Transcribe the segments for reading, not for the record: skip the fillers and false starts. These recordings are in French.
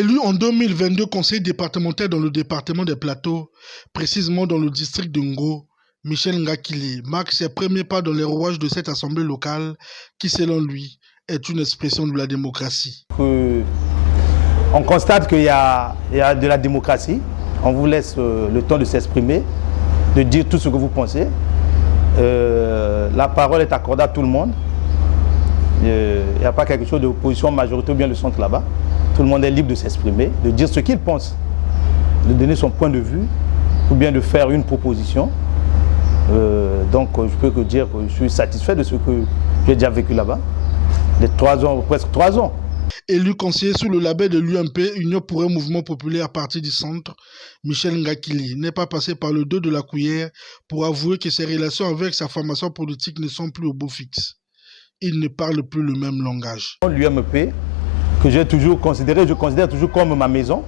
Élu en 2022 conseiller départemental dans le département des Plateaux, précisément dans le district de Ngo, Michel Ngakili marque ses premiers pas dans les rouages de cette assemblée locale qui, selon lui, est une expression de la démocratie. On constate qu'il y a de la démocratie. On vous laisse le temps de s'exprimer, de dire tout ce que vous pensez. La parole est accordée à tout le monde. Il n'y a pas quelque chose d'opposition majorité ou bien le centre là-bas. Tout le monde est libre de s'exprimer, de dire ce qu'il pense, de donner son point de vue ou bien de faire une proposition. Donc je peux que dire que je suis satisfait de ce que j'ai déjà vécu là-bas. Les 3 ans, presque 3 ans. Élu conseiller sous le label de l'UMP, Union pour un mouvement populaire à partir du centre, Michel Ngakili n'est pas passé par le dos de la cuillère pour avouer que ses relations avec sa formation politique ne sont plus au beau fixe. Il ne parle plus le même langage. L'UMP, que j'ai toujours considéré, je considère toujours comme ma maison.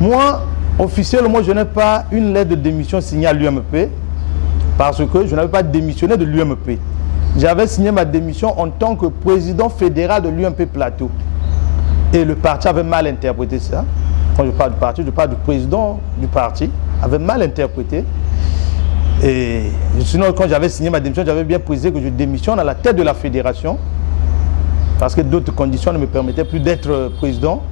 Moi, officiellement, je n'ai pas une lettre de démission signée à l'UMP parce que je n'avais pas démissionné de l'UMP. J'avais signé ma démission en tant que président fédéral de l'UMP Plateau. Et le parti avait mal interprété ça. Quand je parle du parti, je parle du président du parti, avait mal interprété. Et sinon, quand j'avais signé ma démission, j'avais bien précisé que je démissionne à la tête de la fédération parce que d'autres conditions ne me permettaient plus d'être président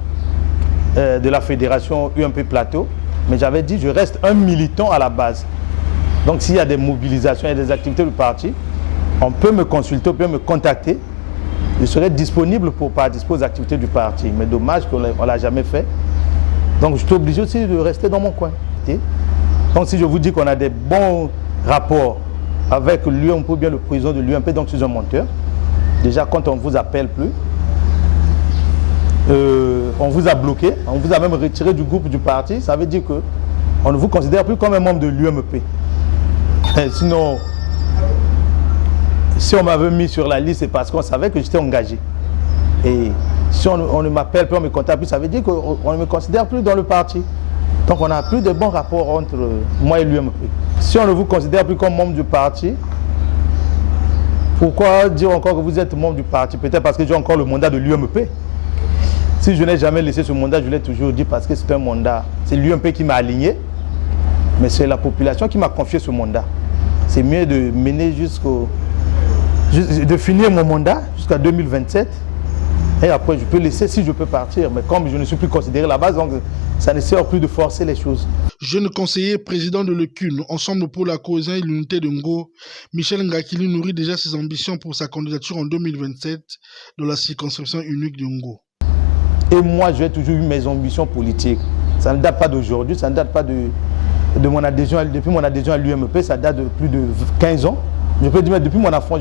de la fédération UMP Plateau. Mais j'avais dit que je reste un militant à la base. Donc s'il y a des mobilisations et des activités du parti, on peut me consulter, on peut me contacter. Je serai disponible pour participer aux activités du parti. Mais dommage qu'on ne l'a jamais fait. Donc je suis obligé aussi de rester dans mon coin. Donc si je vous dis qu'on a des bons rapports avec l'UMP ou bien le président de l'UMP, donc je suis un menteur. Déjà quand on ne vous appelle plus, on vous a bloqué, on vous a même retiré du groupe du parti, ça veut dire qu'on ne vous considère plus comme un membre de l'UMP. Sinon, si on m'avait mis sur la liste, c'est parce qu'on savait que j'étais engagé. Et si on ne m'appelle plus, on ne me contacte plus, ça veut dire qu'on ne me considère plus dans le parti. Donc on n'a plus de bons rapports entre moi et l'UMP. Si on ne vous considère plus comme membre du parti, pourquoi dire encore que vous êtes membre du parti? Peut-être parce que j'ai encore le mandat de l'UMP. Si je n'ai jamais laissé ce mandat, je l'ai toujours dit parce que c'est un mandat. C'est l'UMP qui m'a aligné, mais c'est la population qui m'a confié ce mandat. C'est mieux de mener de finir mon mandat jusqu'à 2027. Et après, je peux laisser si je peux partir. Mais comme je ne suis plus considéré là-bas, donc ça ne sert plus de forcer les choses. Jeune conseiller président de l'ECUN, Ensemble pour la cohésion et l'unité de Ngo, Michel Ngakili nourrit déjà ses ambitions pour sa candidature en 2027 dans la circonscription unique de Ngo. Et moi, j'ai toujours eu mes ambitions politiques. Ça ne date pas d'aujourd'hui, ça ne date pas de mon adhésion, depuis mon adhésion à l'UMP, ça date de plus de 15 ans. Je peux dire, depuis mon enfant,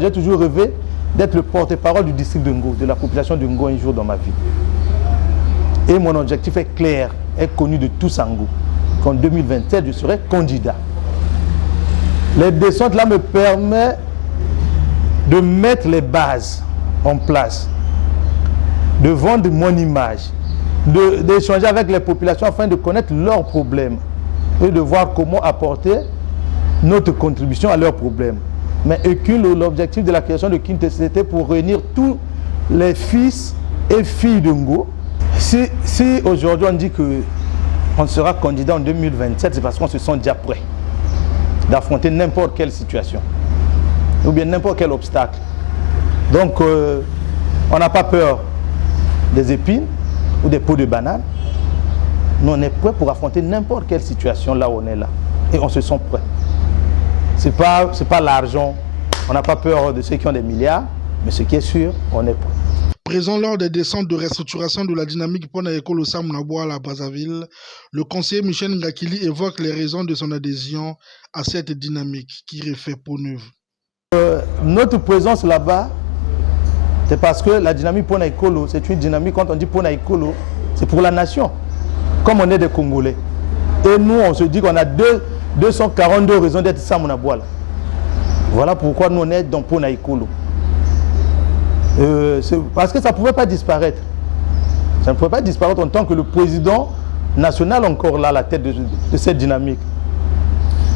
j'ai toujours rêvé d'être le porte-parole du district de Ngo, de la population de Ngo un jour dans ma vie. Et mon objectif est clair, est connu de tous en Ngo. Qu'en 2027, je serai candidat. Les descentes là me permettent de mettre les bases en place, de vendre mon image, d'échanger avec les populations afin de connaître leurs problèmes et de voir comment apporter notre contribution à leurs problèmes. Mais l'objectif de la création de KIN, c'était pour réunir tous les fils et filles de Ngo. Si aujourd'hui on dit qu'on sera candidat en 2027, c'est parce qu'on se sent déjà prêt d'affronter n'importe quelle situation ou bien n'importe quel obstacle. Donc on n'a pas peur des épines ou des peaux de banane. Nous on est prêt pour affronter n'importe quelle situation là où on est là. Et on se sent prêt. Ce n'est pas l'argent. On n'a pas peur de ceux qui ont des milliards, mais ce qui est sûr, on est prêt. Présent lors des descentes de restructuration de la dynamique Pona Ekolo Samunaboa à Brazzaville, le conseiller Michel Ngakili évoque les raisons de son adhésion à cette dynamique qui refait peau neuve. Notre présence là-bas, c'est parce que la dynamique Pona Ekolo, c'est une dynamique, quand on dit Pona Ekolo, c'est pour la nation, comme on est des Congolais. Et nous, on se dit qu'on a 242 raisons d'être Samunaboa. Voilà pourquoi nous on est dans Pona Ekolo. Parce que ça ne pouvait pas disparaître. Ça ne pouvait pas disparaître en tant que le président national encore là à la tête de cette dynamique.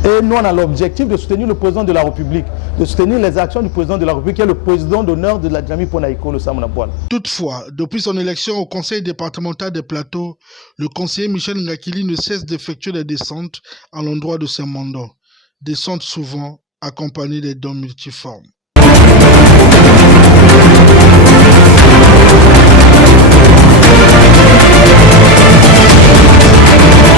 Et nous on a l'objectif de soutenir le président de la République. de soutenir les actions du président de la République, qui est le président d'honneur de la Djami Ponaïko, le Samonapouane. Toutefois, depuis son élection au conseil départemental des Plateaux, le conseiller Michel Ngakili ne cesse d'effectuer des descentes à l'endroit de ses mandats. Descentes souvent accompagnées des dons multiformes.